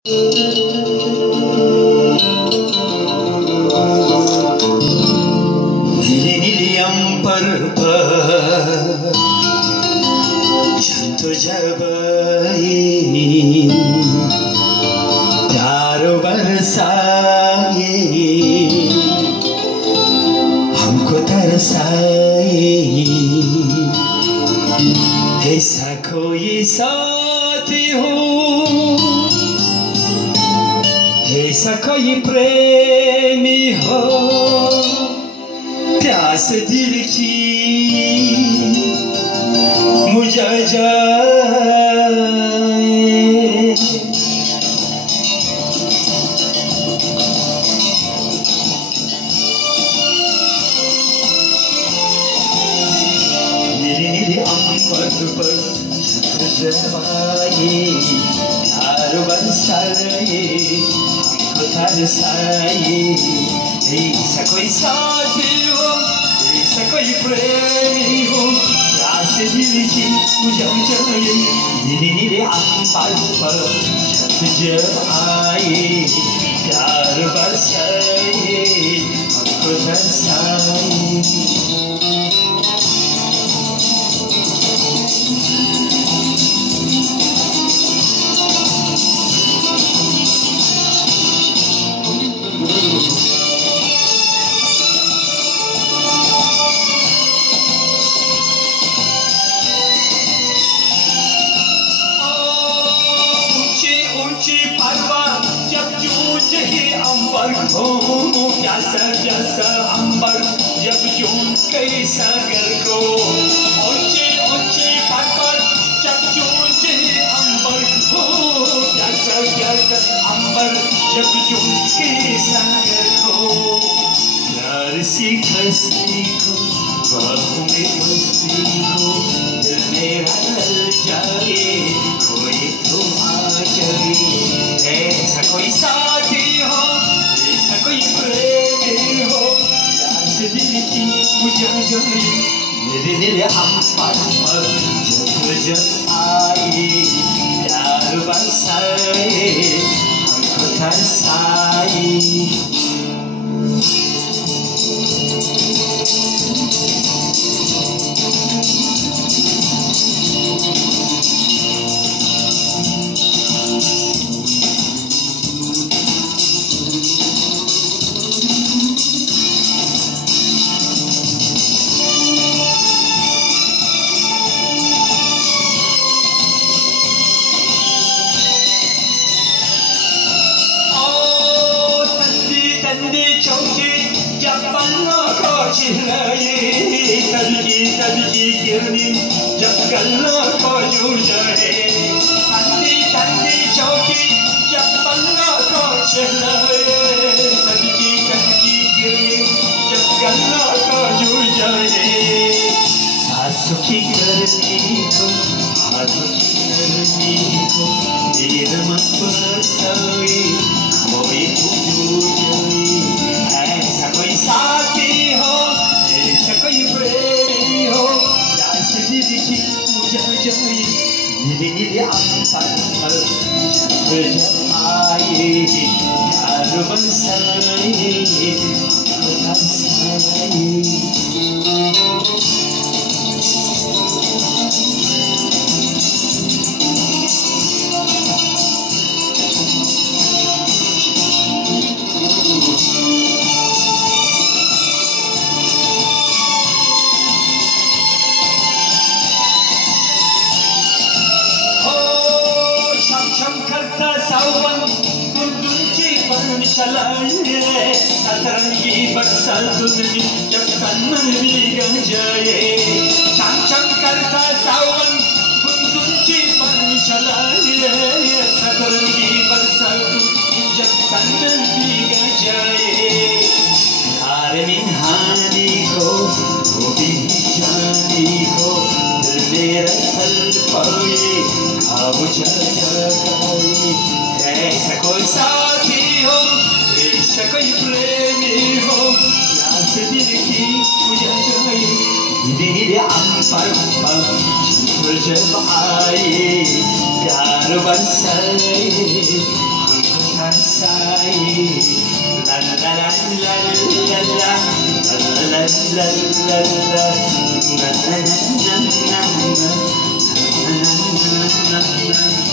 पर तो जब प्यार बरसाए हमको तरसाए, ऐसा कोई साथी हो, ऐसा कोई प्रेमी हो, प्यास दिल की मुझे जाए। नीले अंबर पर जब आए प्यार बरसाए हमको तरसाए, ऐसा कोई साथी हो, ऐसा कोई प्रेमी हो, प्यास दिल की मुझे जाए। नीले अंबर पर जब आए प्यार बरसाए हमको तरसाए। अंबर हो प्यासा प्यासा अंबर जब जून कई सागर को, ऊंचे ऊंचे पर्वत जब जून अंबर हो प्यासा प्यासा अंबर जब जून कई सागर को। प्यार सी खस्ती को बाहों में मस्ती को, दिल मेरा लल जाए कोई तो आ जाए। ऐसा कोई साथी हो, ऐसा कोई प्रेमी हो, प्यास दिल की मुझे जाए। नीले अंबर पर जब आए प्यार बरसाए हमको तरसाए। जब पन्नों को चिल्लाए तबकी तबकी गिरनी जब गल्लों को जुड़ जाए। ठंडी ठंडी चौकी जब पन्नों को चिल्लाए तबकी तबकी गिरनी जब गल्लों को जुड़ जाए। सांसों की गर्मी को हाथों की नरमी को मेरे मन पर साए खोए तो जुड़ जाए। ऐसा कोई साथी हो, ऐसा कोई प्रेमी हो, प्यास दिल की मुझे जाए। नीले अंबर पर जब आए प्यार बरसाए हमको तरसाए। सावन गुंदुची पण चलाए सतरंगी बरसातुनी जब तन भीग जाए। चम चम करता सावन गुंदुची पण चलाए सतरंगी बरसातुनी जब तन भीग जाए। प्यार में हानि को धोबी जानी को दिल मेरा थल पाए खाब जाए। ऐसा कोई साथी हो, ऐसा कोई प्रेमी हो, प्यास दिल की मुझे जाए। नीले अंबर पर जब आए प्यार बरसाए la